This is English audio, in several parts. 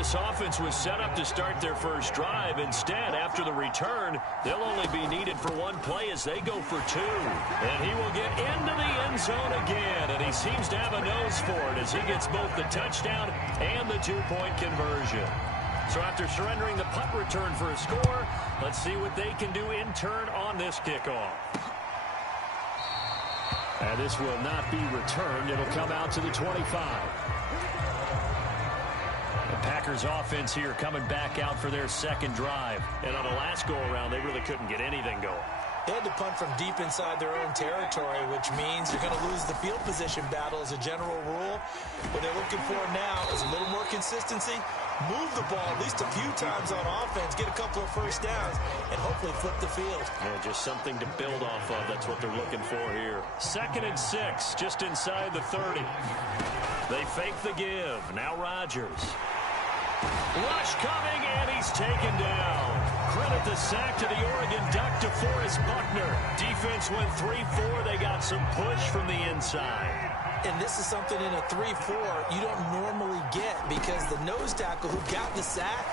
this offense was set up to start their first drive. Instead, after the return, they'll only be needed for one play as they go for two. And he will get into the end zone again, and he seems to have a nose for it as he gets both the touchdown and the two-point conversion. So after surrendering the punt return for a score, let's see what they can do in turn on this kickoff. And this will not be returned. It'll come out to the 25. The Packers offense here coming back out for their second drive. And on the last go-around, they really couldn't get anything going. They had to punt from deep inside their own territory, which means you're going to lose the field position battle as a general rule. What they're looking for now is a little more consistency, move the ball at least a few times on offense, get a couple of first downs, and hopefully flip the field. Yeah, just something to build off of. That's what they're looking for here. 2nd and 6, just inside the 30. They fake the give. Now Rodgers. Rush coming, and he's taken down. Credit the sack to the Oregon Duck, DeForest Buckner. Defense went 3-4. They got some push from the inside. And this is something in a 3-4 you don't normally get because the nose tackle who got the sack,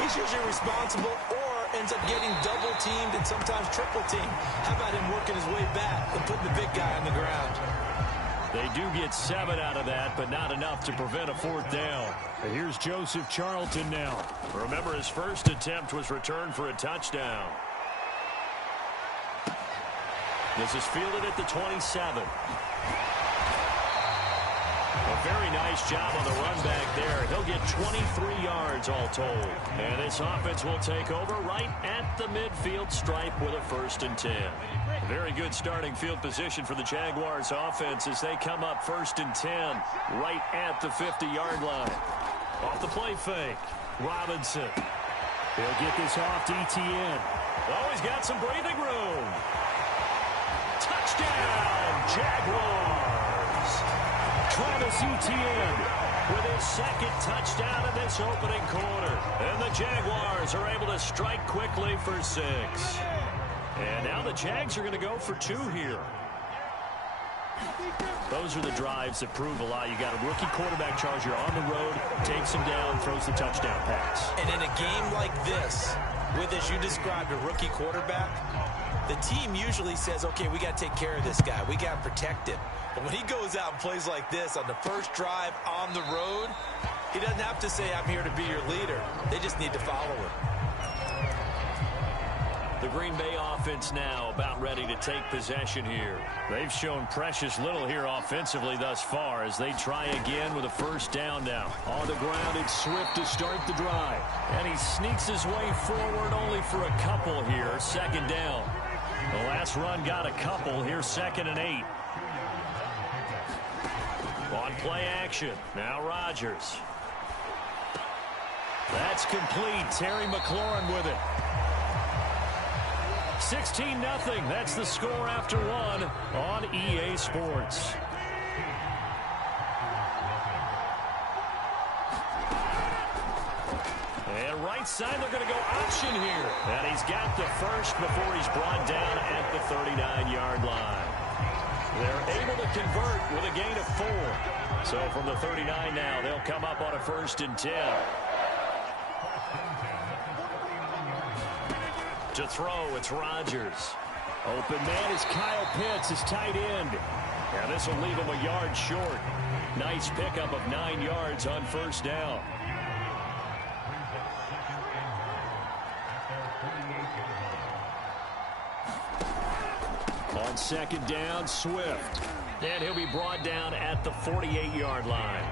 he's usually responsible or ends up getting double-teamed and sometimes triple-teamed. How about him working his way back and putting the big guy on the ground? They do get 7 out of that, but not enough to prevent a 4th down. And here's Joseph Charlton now. Remember, his first attempt was returned for a touchdown. This is fielded at the 27. A very nice job on the run back there. He'll get 23 yards all told. And this offense will take over right at the midfield stripe with a 1st and 10. Very good starting field position for the Jaguars offense as they come up 1st and 10 right at the 50-yard line. Off the play fake. Robinson. He'll get this off to Etienne. Oh, he's got some breathing room. Touchdown, Jaguars. Travis Etienne with his 2nd touchdown in this opening quarter. And the Jaguars are able to strike quickly for 6. And now the Jags are going to go for 2 here. Those are the drives that prove a lot. You got a rookie quarterback, Charger, on the road, takes him down, throws the touchdown pass. And in a game like this, with, as you described, a rookie quarterback, the team usually says, okay, we got to take care of this guy. We got to protect him. But when he goes out and plays like this on the first drive on the road, he doesn't have to say, I'm here to be your leader. They just need to follow him. The Green Bay offense now about ready to take possession here. They've shown precious little here offensively thus far as they try again with a 1st down now. On the ground, it's Swift to start the drive. And he sneaks his way forward only for a couple here. 2nd down. The last run got a couple. Here's 2nd and 8. On play action. Now Rodgers. That's complete. Terry McLaurin with it. 16-0. That's the score after 1 on EA Sports. And right side, they're going to go option here. And he's got the first before he's brought down at the 39-yard line. They're able to convert with a gain of 4. So from the 39 now, they'll come up on a 1st and 10. To throw, it's Rodgers. Open man is Kyle Pitts, his tight end. And this will leave him a yard short. Nice pickup of 9 yards on 1st down. On 2nd down, Swift. And he'll be brought down at the 48-yard line.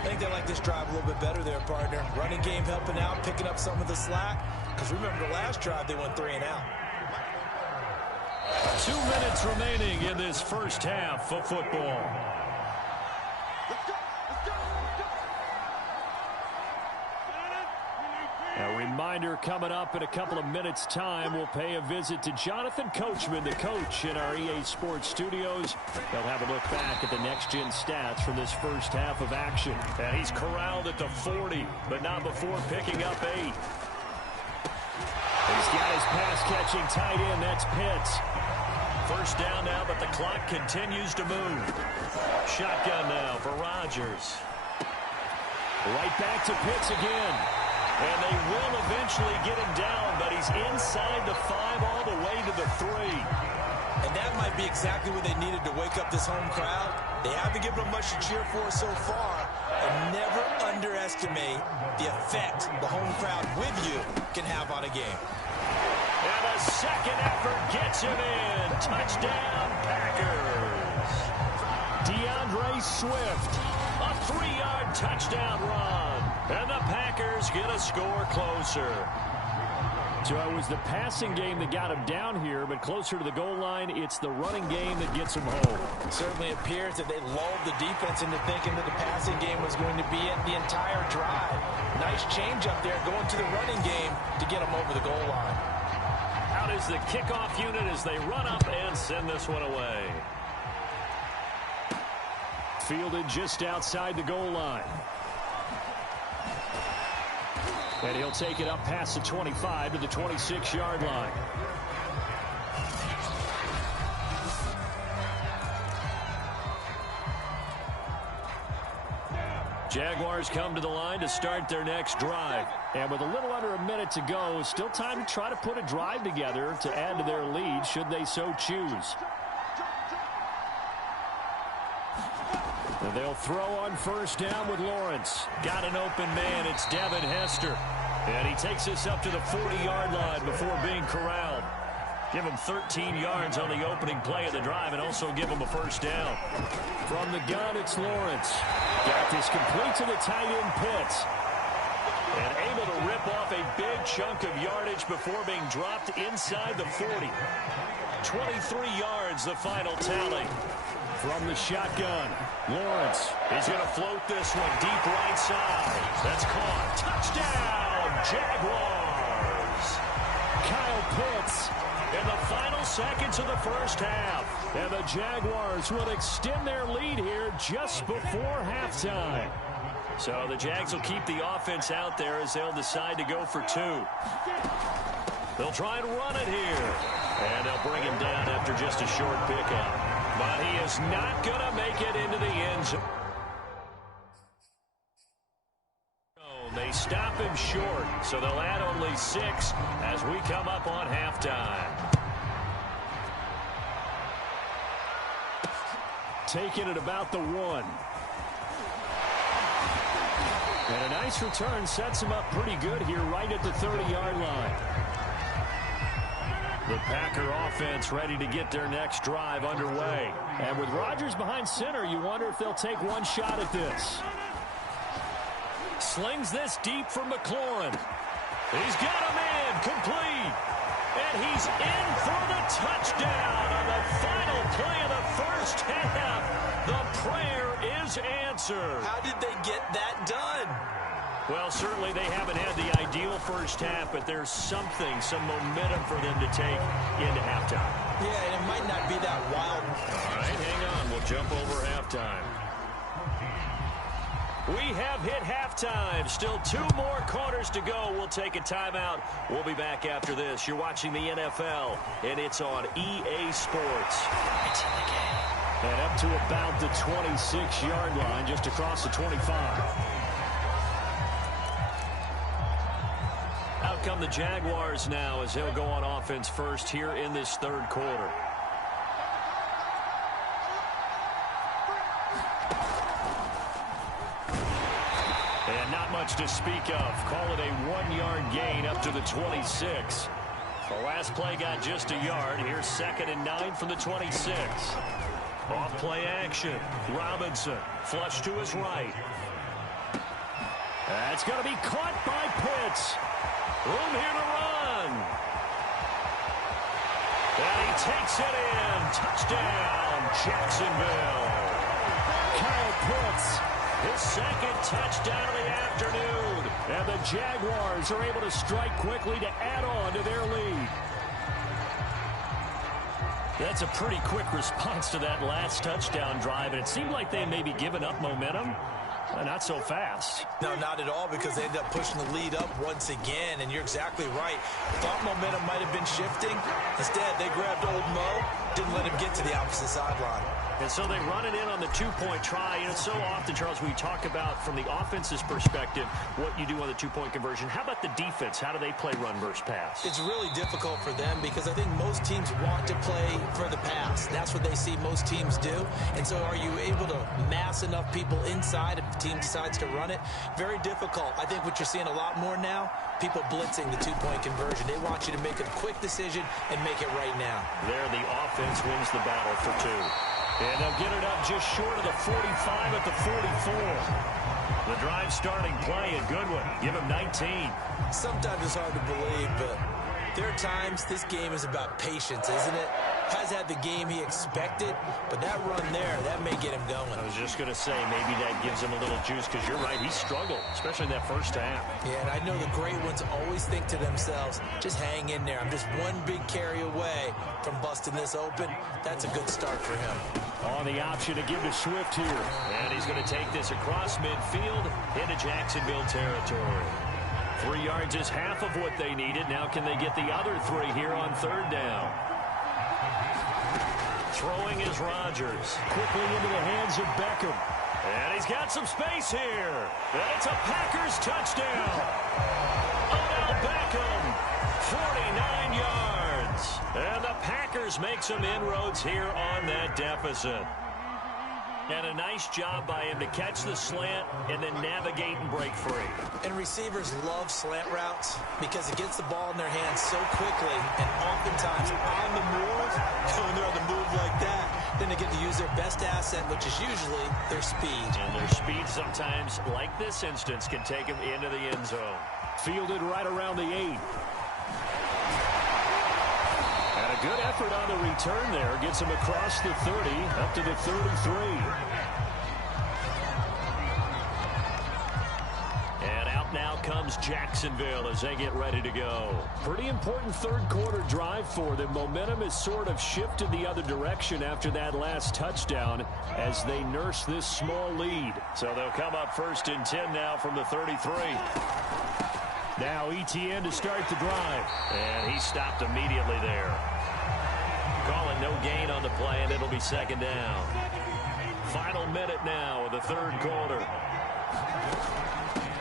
I think they like this drive a little bit better there, partner. Running game helping out, picking up some of the slack. Because remember, the last drive, they went 3 and out. 2 minutes remaining in this first half of football. A reminder coming up in a couple of minutes' time. We'll pay a visit to Jonathan Coachman, the coach in our EA Sports studios. They'll have a look back at the next-gen stats from this first half of action. And he's corralled at the 40, but not before picking up 8. He's got his pass-catching tight end. That's Pitts. 1st down now, but the clock continues to move. Shotgun now for Rodgers. Right back to Pitts again. And they will eventually get him down, but he's inside the 5 all the way to the 3. And that might be exactly what they needed to wake up this home crowd. They haven't given them much to cheer for so far. And never underestimate the effect the home crowd with you can have on a game. And a second effort gets him in. Touchdown, Packers. DeAndre Swift, a 3-yard touchdown run. And the Packers get a score closer. So it was the passing game that got him down here, but closer to the goal line, it's the running game that gets him home. It certainly appears that they lulled the defense into thinking that the passing game was going to be it the entire drive. Nice change up there going to the running game to get them over the goal line. Out is the kickoff unit as they run up and send this one away. Fielded just outside the goal line. And he'll take it up past the 25 to the 26-yard line. Jaguars come to the line to start their next drive. And with a little under a minute to go, still time to try to put a drive together to add to their lead should they so choose. And they'll throw on first down with Lawrence. Got an open man. It's Devin Hester. And he takes us up to the 40-yard line before being corralled. Give him 13 yards on the opening play of the drive and also give him a first down. From the gun, it's Lawrence. Got this complete to the tight end Pitts. And able to rip off a big chunk of yardage before being dropped inside the 40. 23 yards, the final tally. From the shotgun, Lawrence is going to float this one deep right side. That's caught. Touchdown, Jaguars. Kyle Pitts in the final seconds of the first half. And the Jaguars will extend their lead here just before halftime. So the Jags will keep the offense out there as they'll decide to go for 2. They'll try and run it here. And they'll bring him down after just a short pickup. But he is not going to make it into the end zone. They stop him short, so they'll add only 6 as we come up on halftime. Taking it about the 1. And a nice return sets him up pretty good here right at the 30-yard line. The Packer offense ready to get their next drive underway. And with Rodgers behind center, you wonder if they'll take one shot at this. Slings this deep for McLaurin. He's got him in, complete. And he's in for the touchdown on the final play of the first half. The prayer is answered. How did they get that done? Well, certainly they haven't had the ideal first half, but there's some momentum for them to take into halftime. Yeah, and it might not be that wild. All right, hang on. We'll jump over halftime. We have hit halftime. Still 2 more quarters to go. We'll take a timeout. We'll be back after this. You're watching the NFL, and it's on EA Sports. It's in the game. And up to about the 26-yard line, just across the 25. Out come the Jaguars now as they'll go on offense first here in this third quarter. And not much to speak of. Call it a 1-yard gain up to the 26. The last play got just a yard. Here's 2nd and 9 from the 26. Off play action. Robinson flush to his right. That's going to be caught by Pitts. Room here to run. And he takes it in. Touchdown, Jacksonville. Kyle Pitts, his 2nd touchdown of the afternoon. And the Jaguars are able to strike quickly to add on to their lead. That's a pretty quick response to that last touchdown drive, and it seemed like they may be giving up momentum. Not so fast. No, not at all, because they end up pushing the lead up once again, and you're exactly right. Thought momentum might have been shifting. Instead, they grabbed Old Mo, didn't let him get to the opposite sideline. And so they run it in on the two-point try. And so often, Charles, we talk about from the offense's perspective what you do on the two-point conversion. How about the defense? How do they play run versus pass? It's really difficult for them because I think most teams want to play for the pass. That's what they see most teams do. And so are you able to mass enough people inside if the team decides to run it? Very difficult. I think what you're seeing a lot more now, people blitzing the two-point conversion. They want you to make a quick decision and make it right now. There, the offense wins the battle for two. And they'll get it up just short of the 45 at the 44. The drive starting play, a good one. Give him 19. Sometimes it's hard to believe, but there are times this game is about patience, isn't it? Has had the game he expected, but that run there, that may get him going. I was just going to say, maybe that gives him a little juice, because you're right, he struggled, especially in that first half. Yeah, and I know the great ones always think to themselves, just hang in there. I'm just one big carry away from busting this open. That's a good start for him. On the option to give to Swift here. And he's going to take this across midfield into Jacksonville territory. 3 yards is half of what they needed. Now can they get the other 3 here on third down? Throwing is Rodgers. Quickly into the hands of Beckham. And he's got some space here. And it's a Packers touchdown. Odell Beckham, 49 yards. And the Packers make some inroads here on that deficit. And a nice job by him to catch the slant and then navigate and break free. And receivers love slant routes because it gets the ball in their hands so quickly and oftentimes on the move. When they're on the move like that, then they get to use their best asset, which is usually their speed. And their speed sometimes, like this instance, can take them into the end zone. Fielded right around the 8. And a good effort on the return there. Gets him across the 30, up to the 33. And out now comes Jacksonville as they get ready to go. Pretty important third quarter drive for them. Momentum has sort of shifted the other direction after that last touchdown as they nurse this small lead. So they'll come up 1st and 10 now from the 33. Now Etienne to start the drive. And he stopped immediately there. Calling no gain on the play, and it'll be 2nd down. Final minute now of the third quarter.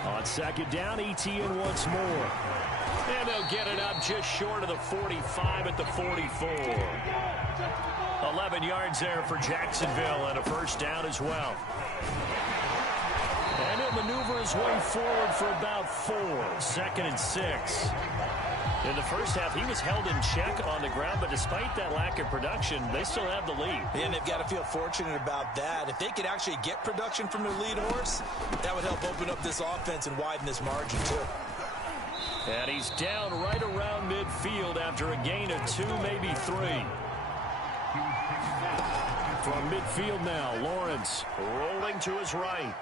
On 2nd down, Etienne once more. And they'll get it up just short of the 45 at the 44. 11 yards there for Jacksonville and a 1st down as well. And he'll maneuver his way forward for about 4. 2nd and 6. In the first half, he was held in check on the ground, but despite that lack of production, they still have the lead. And they've got to feel fortunate about that. If they could actually get production from their lead horse, that would help open up this offense and widen this margin, too. And he's down right around midfield after a gain of 2, maybe 3. From midfield now, Lawrence rolling to his right.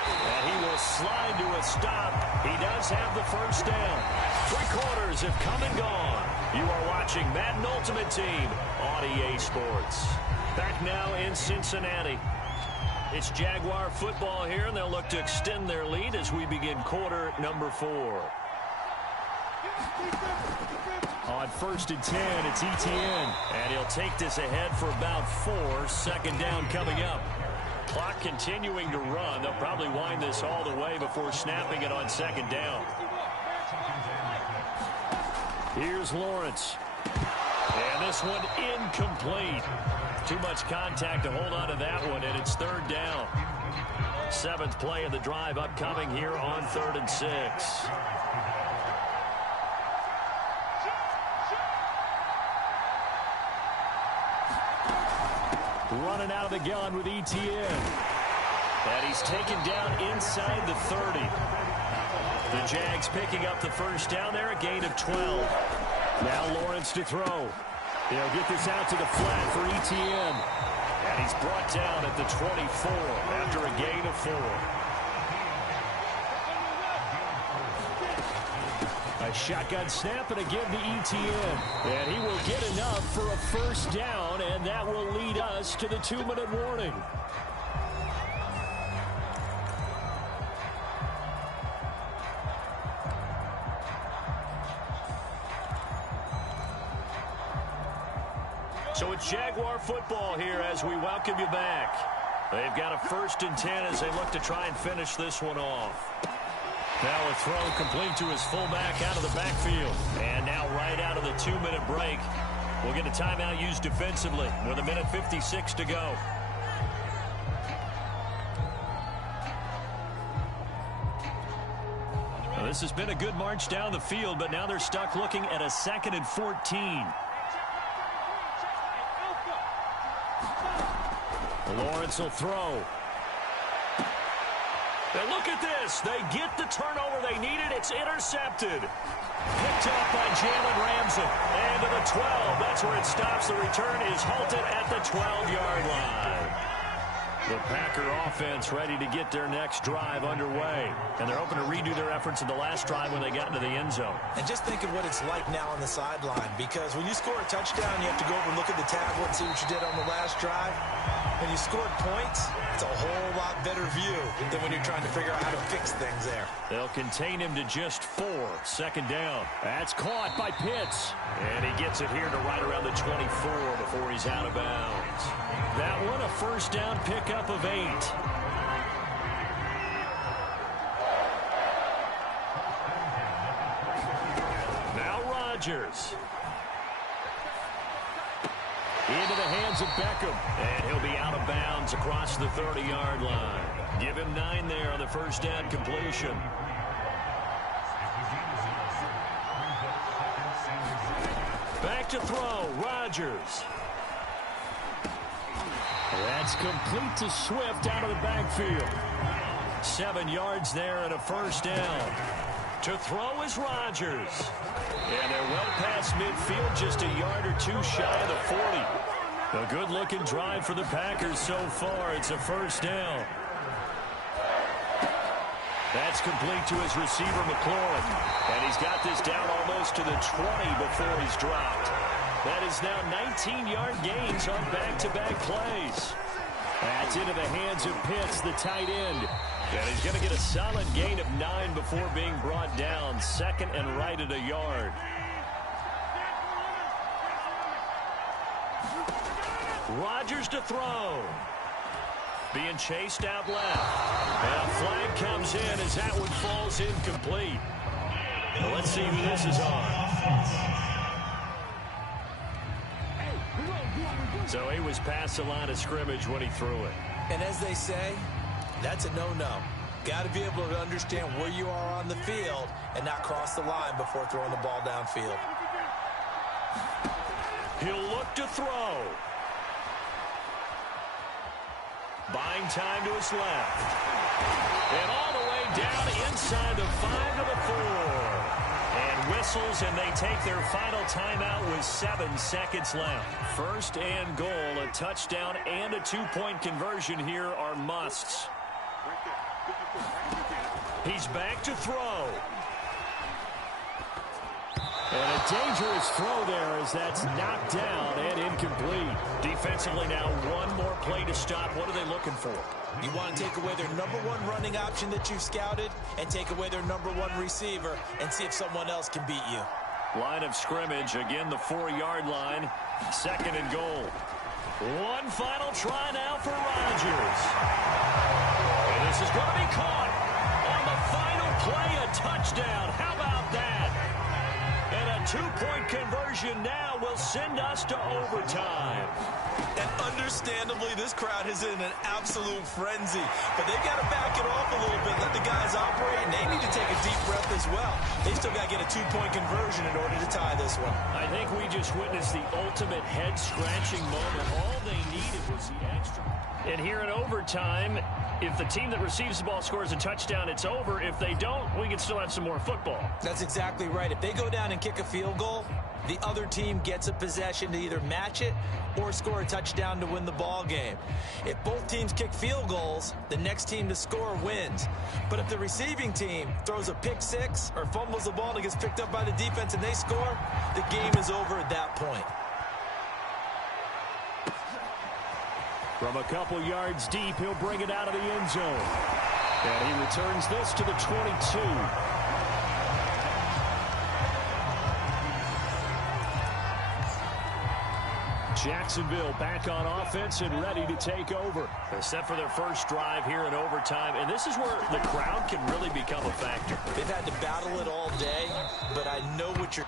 And he will slide to a stop. He does have the 1st down. 3 quarters have come and gone. You are watching Madden Ultimate Team on EA Sports. Back now in Cincinnati. It's Jaguar football here, and they'll look to extend their lead as we begin quarter number 4. On 1st and 10, it's Etienne. And he'll take this ahead for about 4. 2nd down coming up. Clock continuing to run. They'll probably wind this all the way before snapping it on 2nd down. Here's Lawrence. And this one incomplete. Too much contact to hold on to that one, and it's 3rd down. 7th play of the drive upcoming here on 3rd and 6. Running out of the gun with Etienne. And he's taken down inside the 30. The Jags picking up the 1st down there, a gain of 12. Now Lawrence to throw. They'll get this out to the flat for Etienne. And he's brought down at the 24 after a gain of 4. A shotgun snap and a give to Etienne. And he will get enough for a 1st down, and that will lead us to the 2-minute warning. So it's Jaguar football here as we welcome you back. They've got a 1st and 10 as they look to try and finish this one off. Now a throw complete to his fullback out of the backfield. And now right out of the 2-minute break, we'll get a timeout used defensively with 1:56 to go. Well, this has been a good march down the field, but now they're stuck looking at a 2nd and 14. Lawrence will throw. And look at this. They get the turnover they needed. It's intercepted. Picked up by Jalen Ramsey. And to the 12. That's where it stops. The return is halted at the 12-yard line. The Packer offense ready to get their next drive underway. And they're hoping to redo their efforts in the last drive when they got into the end zone. And just think of what it's like now on the sideline. Because when you score a touchdown, you have to go over and look at the tablet and see what you did on the last drive. When you scored points, it's a whole lot better view than when you're trying to figure out how to fix things there. They'll contain him to just 4. 2nd down. That's caught by Pitts. And he gets it here to right around the 24 before he's out of bounds. That one a 1st down pickup of 8. Now Rodgers. Into the hands of Beckham. And he'll be out of bounds across the 30-yard line. Give him 9 there on the 1st down completion. Back to throw. Rodgers. That's complete to Swift out of the backfield. 7 yards there and a 1st down. To throw is Rodgers. And they're well past midfield, just a yard or 2 shy of the 40. A good-looking drive for the Packers so far. It's a 1st down. That's complete to his receiver, McLaurin. And he's got this down almost to the 20 before he's dropped. That is now 19-yard gains on back-to-back plays. That's into the hands of Pitts, the tight end. And he's going to get a solid gain of 9 before being brought down. 2nd and right at a yard. Rodgers to throw. Being chased out left. And a flag comes in as that one falls incomplete. Well, let's see who this is on. So he was past the line of scrimmage when he threw it. And as they say, that's a no-no. Got to be able to understand where you are on the field and not cross the line before throwing the ball downfield. He'll look to throw. Buying time to his left. And all the way down inside the 5 to the 4. And whistles, and they take their final timeout with 7 seconds left. 1st and goal, a touchdown and a 2-point conversion here are musts. He's back to throw. And a dangerous throw there as that's knocked down and incomplete. Defensively now, one more play to stop. What are they looking for? You want to take away their #1 running option that you've scouted and take away their #1 receiver and see if someone else can beat you. Line of scrimmage, again the 4-yard line. 2nd and goal. One final try now for Rodgers. And this is going to be caught on the final play, a touchdown. How about that? And a 2-point conversion now will send us to overtime. And understandably, this crowd is in an absolute frenzy. But they've got to back it off a little bit, let the guys operate, and they need to take a deep breath as well. They've still got to get a 2-point conversion in order to tie this one. I think we just witnessed the ultimate head-scratching moment. All they needed was the extra. And here in overtime, if the team that receives the ball scores a touchdown, it's over. If they don't, we can still have some more football. That's exactly right. If they go down and kick a field goal, the other team gets a possession to either match it or score a touchdown to win the ball game. If both teams kick field goals, the next team to score wins. But if the receiving team throws a pick six or fumbles the ball and it gets picked up by the defense and they score, the game is over at that point. From a couple yards deep, he'll bring it out of the end zone. And he returns this to the 22. Jacksonville back on offense and ready to take over. They're set for their first drive here in overtime, and this is where the crowd can really become a factor. They've had to battle it all day, but I know what you're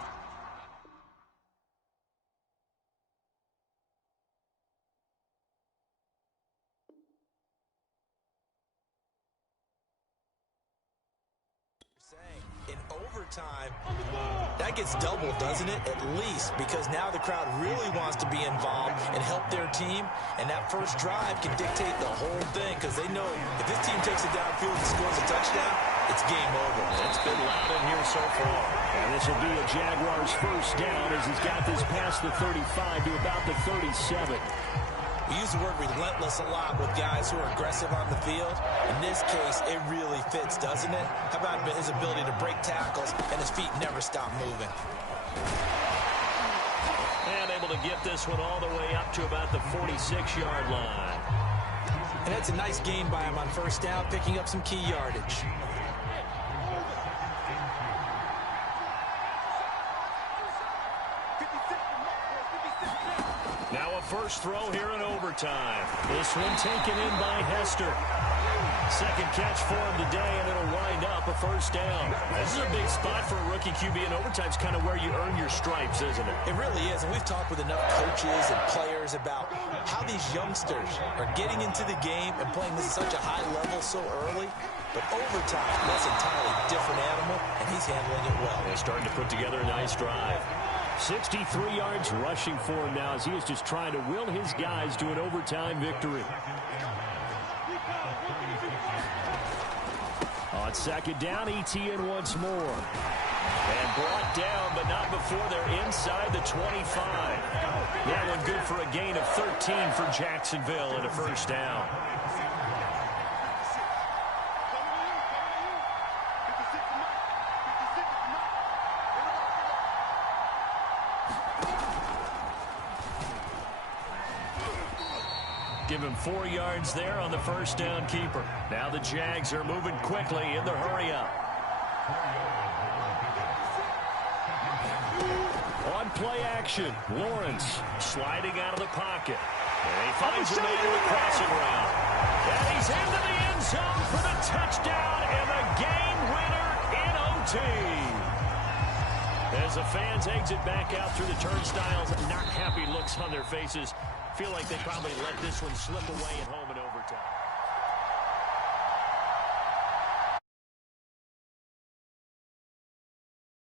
saying. In overtime, that gets doubled, doesn't it? At least, because now the crowd really wants to be involved and help their team, and that first drive can dictate the whole thing, because they know if this team takes it downfield and scores a touchdown, it's game over. It's been loud in here so far. And this will be a Jaguars first down as he's got this past the 35 to about the 37. We use the word relentless a lot with guys who are aggressive on the field. In this case, it really fits, doesn't it? How about his ability to break tackles and his feet never stop moving? And able to get this one all the way up to about the 46-yard line. And that's a nice gain by him on first down, picking up some key yardage. Now a first throw here in overtime. This one taken in by Hester. Second catch for him today, and it'll wind up a first down. This is a big spot for a rookie QB, and overtime's kind of where you earn your stripes, isn't it? It really is, and we've talked with enough coaches and players about how these youngsters are getting into the game and playing this such a high level so early. But overtime, that's an entirely different animal, and he's handling it well. They're starting to put together a nice drive. 63 yards rushing for him now as he is just trying to will his guys to an overtime victory. On second down, ETN once more. And brought down, but not before they're inside the 25. That one good for a gain of 13 for Jacksonville and a first down. Give him 4 yards there on the first down keeper. Now the Jags are moving quickly in the hurry-up. On play action, Lawrence sliding out of the pocket. And he finds a man with a crossing route. And he's into the end zone for the touchdown and the game winner in OT. As the fans exit back out through the turnstiles, not happy looks on their faces. Feel like they probably let this one slip away at home in overtime.